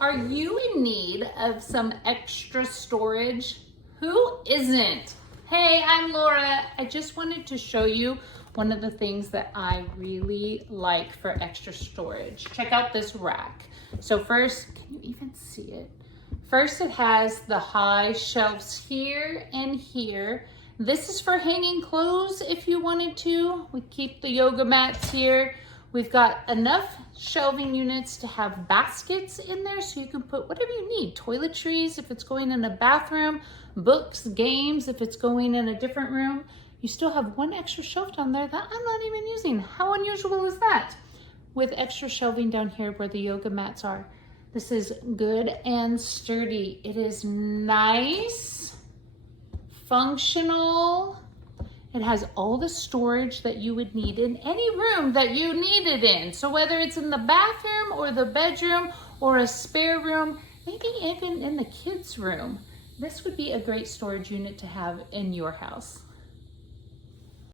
Are you in need of some extra storage? Who isn't? Hey, I'm Laura. I just wanted to show you one of the things that I really like for extra storage. Check out this rack. So first, can you even see it? First, it has the high shelves here and here. This is for hanging clothes if you wanted to. We keep the yoga mats here. We've got enough shelving units to have baskets in there so you can put whatever you need. Toiletries if it's going in a bathroom, books, games if it's going in a different room. You still have one extra shelf down there that I'm not even using. How unusual is that? With extra shelving down here where the yoga mats are. This is good and sturdy. It is nice, functional. It has all the storage that you would need in any room that you need it in. So whether it's in the bathroom or the bedroom or a spare room, maybe even in the kids' room, this would be a great storage unit to have in your house.